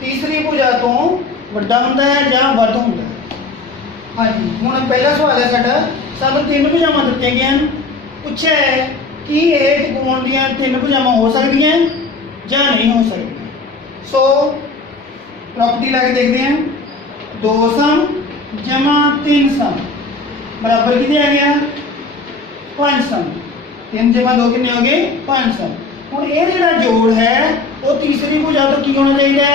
तीसरी भुजा तो वड्डा हुंदा है जां वध हुंदा है। हाँ जी, हुण पहला सवाल है साडा, सानूं तीन भुजावां दित्तियां गईयां, पुछिआ है कि इह त्रिकोण दीयां तीन भुजावां हो सकदियां जां नहीं हो सकदियां। सो प्रॉपर्टी लैके देखते हैं। दो सम जमा तीन सम बराबर कितने आ गया? 5 सम। 3 जमा 2 कितने हो गए? 5 सम। हुण ये जिहड़ा जोड़ है वो तीसरी भुजा तो की होना चाहिए?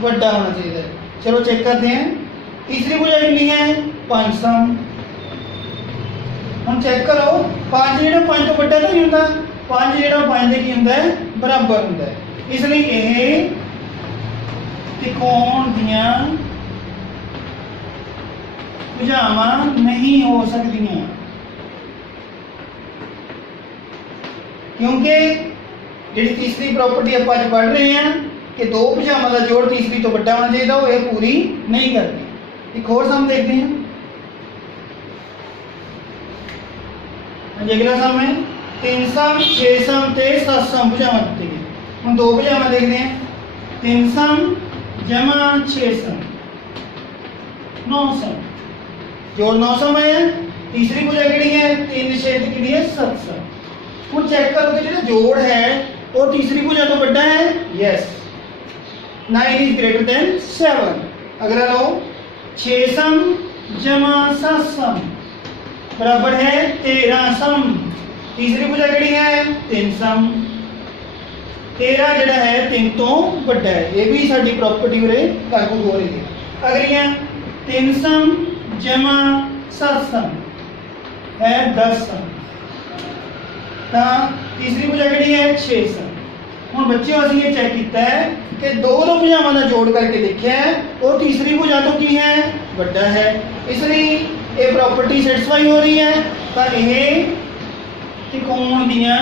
वड्डा होना चाहिए। चलो चेक करते हैं। तीसरी भुजा कितनी है? 5 सम। हम चेक करो 5 जो 5 तो वड्डा तो नहीं होता, 5 जो 5 के की होंदा है बराबर होंदा है। इसलिए यह त्रिकोण दियां भुजावां नहीं हो सकदियां, क्योंकि जी तीसरी प्रॉपर्टी आप अज पढ़ रहे हैं कि दो भुजावां का जोड़ तीसरी तो बड़ा होना चाहिए, वो ये पूरी नहीं करती। एक और सम देखते हैं। अगला सम है 3 सम 6 सम ते 7 सम भुजावां दी गई। हम दो भुजावां देखते हैं। 3 सम जमा 6 सम 9 सम, जोड़ 9 सम है। तीसरी भुजा किहड़ी है? 3 6 किहड़ी है? 7 सम। हुण चेक करो कि जो जोड़ है वो तीसरी भुजा तो बड़ा है। Yes, 9 is greater then 7। अगला लो 6 सम जमा 7 सम बराबर है 13 सम। तीसरी भुजा किहड़ी है? 3 सम। 13 जिहड़ा है 3 तो बड़ा है। ये भी साडी प्रॉपर्टी उरे लागू हो रही है। अगलियां 3 सम जमा 7 सम है 10 सम। तीसरी भुजा किहड़ी है? 6 सम। हुण बच्चों असीं ये चेक किया है कि दो भुजावां का जोड़ करके देखिया है वो तीसरी भुजा तो की है? बड़ा है। इसलिए ये प्रॉपर्टी सैटिस्फाई हो रही है। तो यह त्रिकोण दियां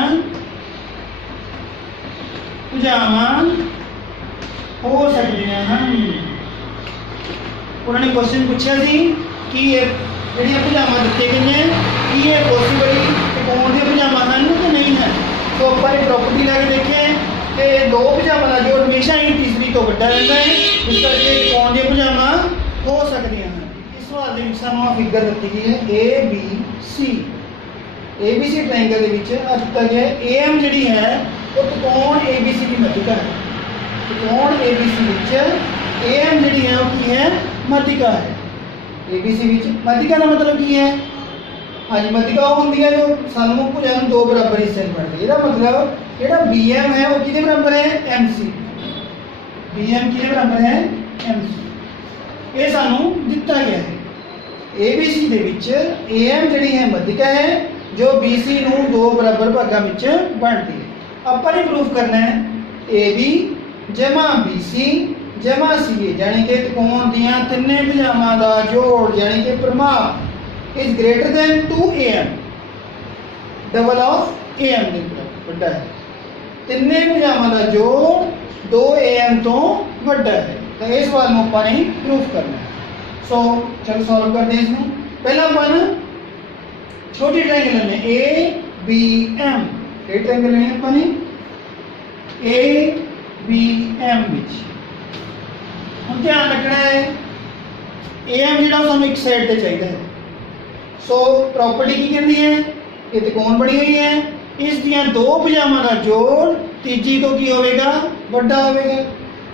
भुजावां हो सकदियां हैं। उन्होंने क्वेश्चन पूछा सी कि जिहड़ियां भुजावां दित्ते गए हैं कि ये पॉसिबल त्रिकोण दी भुजावां हैं कि नहीं है। तो आप प्रॉपर्टी लैके देखें कि दो भुजावां का जोड़ हमेशा ही तीसरी तो बड़ा रहता है, इस करके त्रिकोण दी भुजावां हो सकदियां हैं। इस सवाल दे विच सानूं आ फिगर दित्ती गई है ABC। ABC ट्रायंगल दे विच आ दित्ता गया AM जिहड़ी है वो त्रिकोण ABC की मध्यिका है। त्रिकोण ABC विच AM जिहड़ी है वो की है? मध्यिका है। ABC विच मध्यिका का मतलब की है? हाँ जी, मध्यिका वो होंदी है जो सानूं भुजा नूं दो बराबर हिस्से में वंडदी है। इसदा मतलब जिहड़ा BM है वो किहदे बराबर है? MC। BM किहदे बराबर है? MC। ये सानूं दिता गया है। ABC दे विच AM जिहड़ी है मध्यिका है जो BC नूं दो बराबर भागां विच वंडदी है। आपां ने प्रूफ करना है AB जमा BC जमा CA यानी कि त्रिकोण दियां तिन्ने भुजावां दा जोड़ यानी कि प्रमाप is greater than 2AM, double of AM दे बड़ा है। तिन्ने भुजावां दा जोड़ 2AM तो बड़ा है। तो इस सवाल में आपने प्रूफ करना है। सो चलो सॉल्व करते हैं इसमें। पहला अपन छोटी ट्रायंगल लेने ABM। ये ट्रायंगल लेने अपने ABM विच हम ध्यान रखना है AM जिहड़ा सानूं एक साइड ते चाहिए है। सो प्रॉपर्टी की कहती है ये त्रिकोण बनी हुई है, इस दियां दो भुजावां का जोड़ तीजी तो की होगा? बड़ा होगा।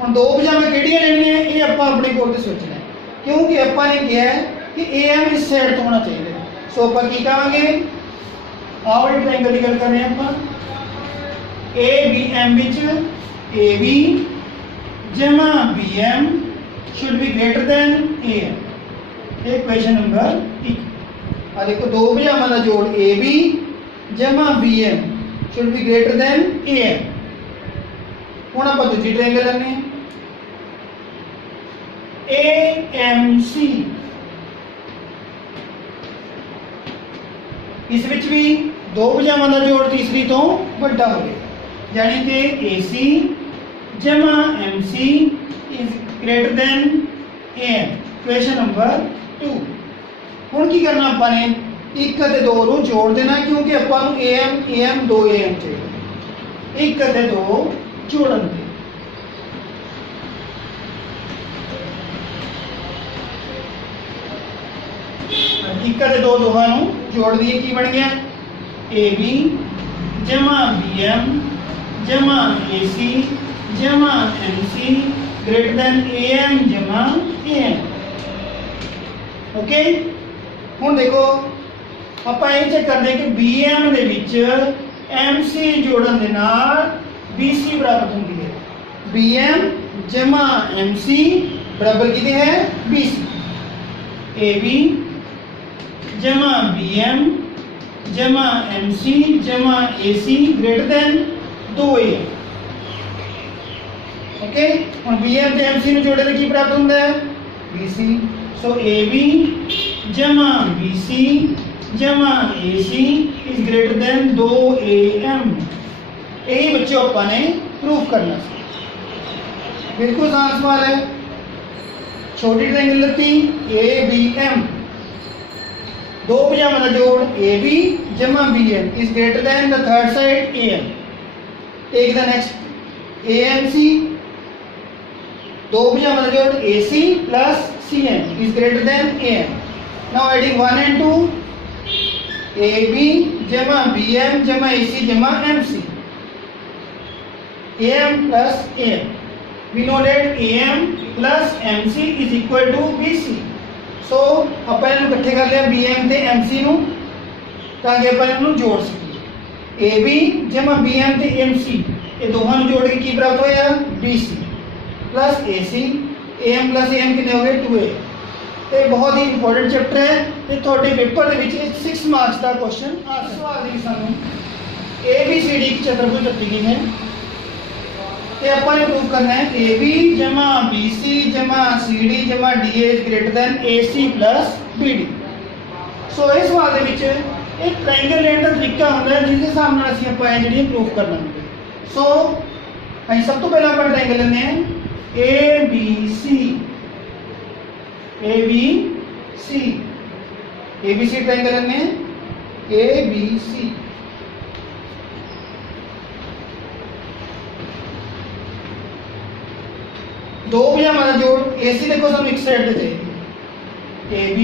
हम दो भुजावां किहड़ियां लेनियां ये आपां अपने कोल ते सोचना है, क्योंकि आपां ने कहा है कि AM इस साइड तो होना चाहिए। सो आपां की कहांगे? आह वाली ट्रायंगल की गल कर रहे हैं आपां। ABM विच AB जमा BM should be greater than AM। Equation number 1। आ देखो दो भुजावां का जोड़ AB जमा BM should be greater than AM। हुण आपां दूजी ट्रायंगल लैणे AMC। इस विच भी दो भुजावां का जोड़ तीसरी तो बड़ा होगा, यानी कि AC जमा MC is greater then AM। Question number 2। हुण की करना आपां ने? 1 ते 2 नूं जोड़ देना, क्योंकि आपां नूं AM 2 AM चाहिए। 1 ते 2 जोड़न दे एक ते दो दोहां नूं जोड़ दिए की बन गया ए बी जमा बी एम जमा ए सी जमा M C greater than A M जमा ए एम। ओके हुण देखो ਆਪਾਂ ਇਹ ਚੈੱਕ ਕਰਦੇ ਕਿ BM ਦੇ ਵਿੱਚ MC ਜੋੜਨ ਦੇ ਨਾਲ BC ਪ੍ਰਾਪਤ ਹੁੰਦੀ ਹੈ। BM ਜਮਾ MC बराबर कितने है BC। AB जमा BM जमा MC जमा AC greater than 2A। Okay हम BM ते MC ਨੂੰ ਜੋੜੇ ਤਾਂ ਕੀ ਪ੍ਰਾਪਤ ਹੁੰਦਾ ਹੈ BC। सो AB जमा BC जमा AC is greater then 2AM। यही बच्चों अपने प्रूफ करना बिल्कुल आसान सवाल है। छोटी ट्रायंगल लत्ती ABM दो भुजावां दा जोड़ AB जमा BM is greater than the third side AM। Take the next AMC दो भुजावां दा जोड़ AC plus CM is greater than AM। Now adding 1 and 2 AB जमा BM जमा AC जमा MC AM plus AM। We know that AM plus MC is equal to BC। So अपन इन्हें इकट्ठे कर लिया BM ते MC नू ताकि अपन इन्हें जोड़ सके। AB जमा BM ते MC ये दोनों जोड़ के की प्राप्त होया BC plus AC AM plus AM कितने हो गए 2A। ये बहुत ही इंपॉर्टेंट चैप्टर है। ये थोड़े पेपर के विच 6 मार्क्स का क्वेश्चन आ सवाल दी सानू ABCD की चतुर्भुज दित्ती गई है। ये अपन प्रूव करना है AB जमा BC जमा CD जमा DA is greater then AC plus BD। सो इस सवाल दे विच एक ट्रायंगल लेने का तरीका होता है जिस हिसाब नाल असीं आपां जिहड़ी प्रूफ करना है। सो असीं सब तो पहला अपन ट्रायंगल लेने हैं ABC ABC ट्रायंगल लेने हैं ABC। दो भुजावां दा जोड़ AC देखो सानू एक साइड ते चाहिए AB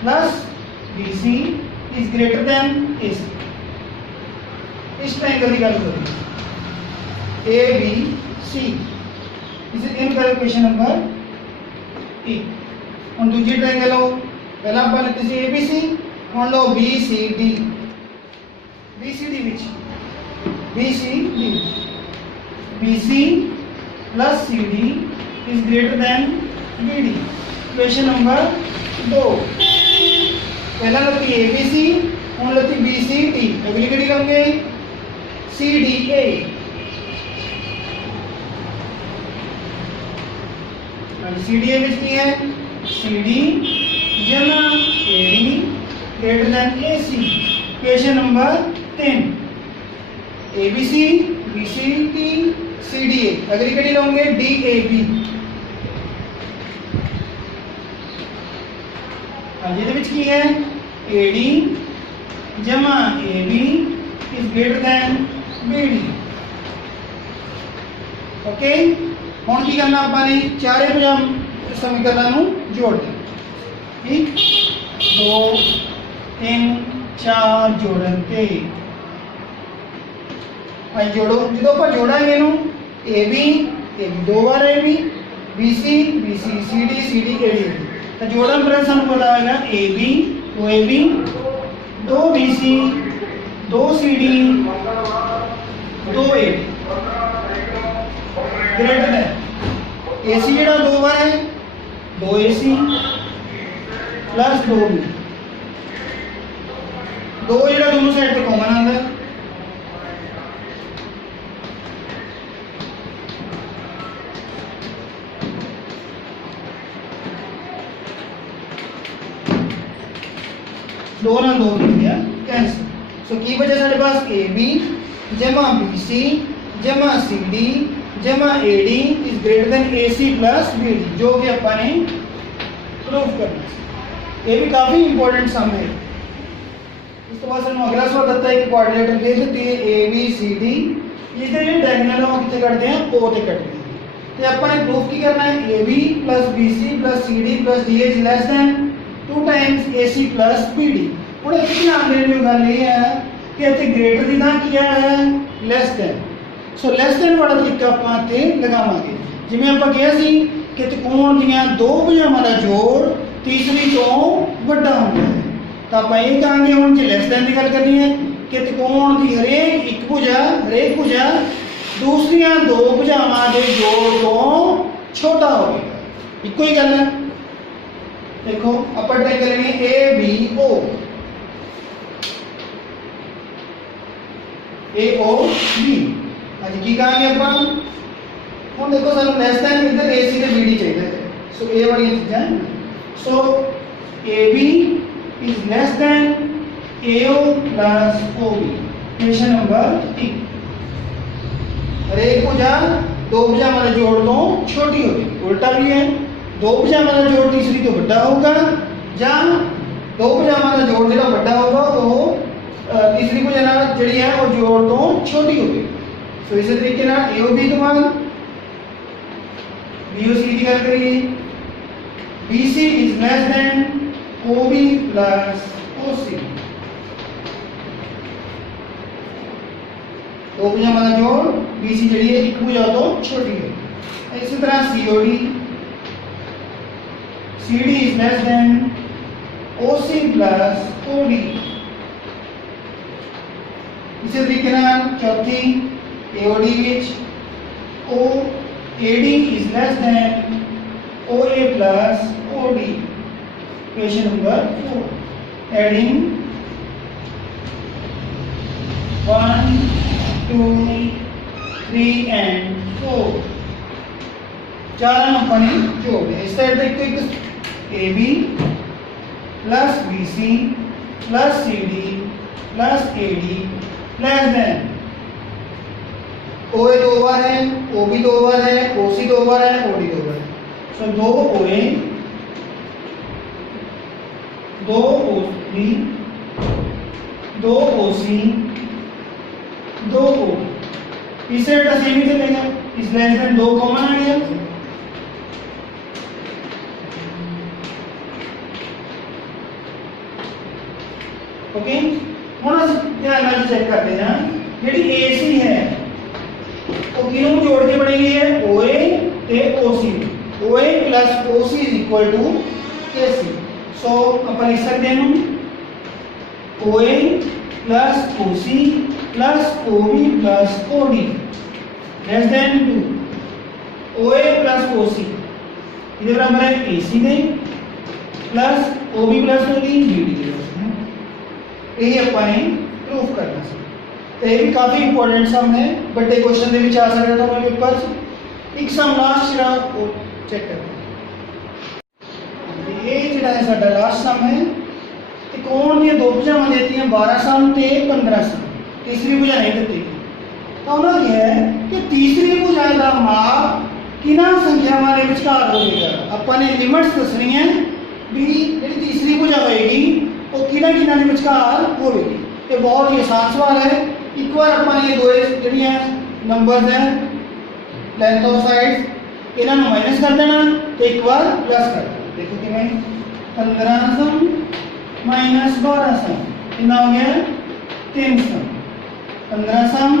plus BC is greater then AC। इस ट्रायंगल की गल करें ABC is incorrect question number E। हुण दूजी ट्रायंगल लो पहला अपन लेते सी ABC हुण लो BCD which BCD BC plus CD is greater then BD। Question number 2 पहला लती ABC हुण लती BCD अगली कड़ी लेंगे CDA। CDA में की है CD जमा AD greater than AC। Question number 3 ABC BCD CDA अगली कड़ी लोगे DAB। जिहदे विच की है AD जमा AB is greater then BD। Okay हुण की करना आपां ने चारे भुजावां समीकरणों नूं जोड़ देना। ठीक 2 3 4 जोड़न ते आई जोड़ो जो आप जोड़ांगे नूं AB दो बार AB BC BC CD CD AD तो जोड़न पर सानू पता होगा AB 2AB 2BC 2CD 2AD greater than AC जेड़ा दो बार है 2AC प्लस 2B 2 जेड़ा दोनों साइड पे कॉमन आता है दो ना दो हो गया कैंसिल। सो की वजह साढ़े पास AB जमा BC जमा CD जमा AD is greater then AC plus BD जो कि अपने प्रूफ करना। ये भी काफी इंपॉर्टेंट सम है। इस तो बाद सानू अगला सवाल देता है कि कोऑर्डिनेटर दे देती है ABCD जिसके लिए डायगोनल हम कितने करते हैं O ते करते हैं। तो अपने प्रूफ की करना है AB plus BC plus CD plus DA is less than 2 times AC plus BD। ਹੁਣ ਇੱਥੇ ਧਿਆਨ ਦੇਣ ਦੀ ਗੱਲ ਇਹ ਹੈ ਕਿ ਇੱਥੇ ਗ੍ਰੇਟਰ ਦੀ ਥਾਂ ਕੀ ਹੈ ਲੈਸ ਦੈਨ। ਸੋ ਲੈਸ ਦੈਨ ਵਾਲਾ ਤਰੀਕਾ ਆਪਾਂ ਇੱਥੇ ਲਗਾਵਾਂਗੇ। ਜਿਵੇਂ ਆਪਾਂ ਕਿਹਾ ਸੀ ਕਿ ਤ੍ਰਿਕੋਣ ਦੀਆਂ ਦੋ ਭੁਜਾਵਾਂ ਦਾ ਜੋੜ ਤੀਸਰੀ ਤੋਂ ਵੱਡਾ ਹੁੰਦਾ ਹੈ, ਤਾਂ ਆਪਾਂ ਇਹ ਕਹਾਂਗੇ ਹੁਣ ਜੇ ਲੈਸ ਦੈਨ ਦੀ ਗੱਲ ਕਰਨੀ ਹੈ ਕਿ ਤ੍ਰਿਕੋਣ ਦੀ ਹਰੇਕ ਭੁਜਾ दूसरियां दो भुजावां के जोड़ तो छोटा होगा। इको ही गल है। देखो अपन ट्राई करेंगे ABO AOB। हाँ जी की कहेंगे अपन हम देखो सानू लेस दैन इधर AC ते BD चाहिए। सो ए वाली चीज़ां सो AB is less than AO plus OB। Question number 3 हरेक भुजा दो भुजावां के जोड़ तो छोटी होगी। उल्टा भी है दो भुजावां का जोड़ तीसरी तो बड़ा होगा या दो भुजावां का जोड़ जो बड़ा होगा वो तीसरी भुजा जी है वो जोड़ तो छोटी होगी। सो इस तरीके AOB तो बाद BOC की गल करिए BC is less than OB plus OC। दो भुजावां का जोड़ BC जी है एक भुजा तो छोटी है। इसी तरह COD CD is less than OC plus OD। इसी तरीके चौथी AOD which AD is less than OA plus OD। Question number 4 adding 1 2 3 and 4 चार अपन जोड़ दें। इस साइड देखो एक AB plus BC plus CD plus AD plus then OA दो बार है OB दो बार है OC दो बार है OD दो बार है। सो दो OA दो OB दो OC दो OB। इस साइड का सेम ही चलेगा इस लेस देन दो कॉमन आ गया। ओके हुण असीं ध्यान नाल चेक करते हैं जिहड़ी AC है वो किहनूं जोड़ के बनी गई है OA ते OC। OA plus OC is equal to AC। So अपन लिख सकते हैं OA plus OC plus OB plus OD less than 2। OA plus OC इधर बराबर है AC दे plus OB plus OD BD दे। यही अपन प्रूफ करना सी। तो ये भी काफ़ी इंपॉर्टेंट सम है बड़े क्वेश्चन के विच आ सकता था मेरे पेपर। एक सम लास्ट जो चेक करते ये जो है साडा लास्ट सम है त्रिकोण दी दो भुजावां देती 12 सम ते 15 सम। तीसरी भुजा नहीं दी तो उन्होंने कहा है कि तीसरी भुजा का माप किन्हां संख्यावां दे विचकार होवेगा। आपां ने लिमिट्स दसनी है भी जिहड़ी तीसरी भुजा होएगी वो किन्हां किन्हां दे विचकार होवेगी। ये बहुत ही आसान सवाल है। एक बार आपां ये दो जिहड़ियां नंबर्स हैं लेंथ ऑफ साइड्स इन्हां नूं माइनस कर देना तो एक बार प्लस कर देना। देखो किवें 15 सम माइनस 12 सम कितना हो गया 3 सम। 15 सम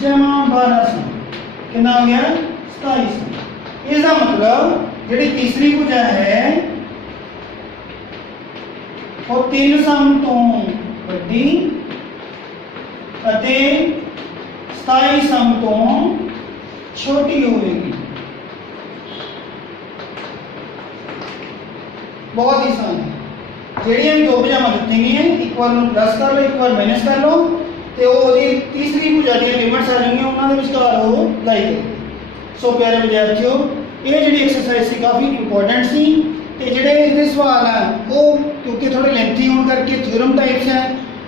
जमा 12 सम कितना हो गया 27 सम। इसका मतलब जिहड़ी तीसरी भुजा है वो 3 सम तो वड्डी अते 27 सम तो छोटी होगी। बहुत ही आसान है। ਜਿਹੜੀਆਂ ਵੀ ਦੋ ਭੁਜਾਵਾਂ ਦਿੱਤੀਆਂ ਗਈਆਂ ਇੱਕ ਵਾਰ ਨੂੰ ਪਲੱਸ ਕਰ ਲਓ ਇੱਕ ਵਾਰ ਮਾਈਨਸ ਕਰ ਲਓ ਤੇ ਉਹਦੀ ਤੀਸਰੀ ਭੁਜਾ ਦੀਆਂ ਲਿਮਿਟਸ ਆ ਜਾਣਗੀਆਂ ਉਹਨਾਂ ਦੇ ਵਿਚਕਾਰ ਉਹ ਲਾਈ ਕਰੋ। ਸੋ ਪਿਆਰੇ ਵਿਦਿਆਰਥੀਓ ਇਹ ਜਿਹੜੀ ਐਕਸਰਸਾਈਜ਼ ਸੀ ਕਾਫੀ ਇੰਪੋਰਟੈਂਟ ਸੀ ਤੇ ਜਿਹੜੇ ਇਹਦੇ ਸਵਾਲ ਆ ਉਹ ਕਿਉਂਕਿ ਥੋੜੇ ਲੈਂਥੀ ਹੋਣ ਕਰਕੇ ਥਿਊਰਮ ਟਾਈਪਸ ਹੈ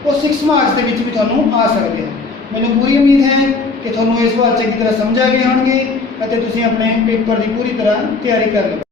ਉਹ 6 ਮਾਰਕਸ ਦੇ ਵਿੱਚ ਵੀ ਤੁਹਾਨੂੰ ਆ ਸਕਦੇ ਆ। ਮੈਨੂੰ ਪੂਰੀ ਉਮੀਦ ਹੈ ਕਿ ਤੁਹਾਨੂੰ ਇਹ ਸਵਾਲ ਚੰਗੀ ਤਰ੍ਹਾਂ ਸਮਝ ਆ ਗਏ ਹੋਣਗੇ ਅਤੇ ਤੁਸੀਂ ਆਪਣੇ ਪੇਪਰ ਦੀ ਪੂਰੀ ਤਰ੍ਹਾਂ ਤਿਆਰੀ ਕਰ ਲਓ।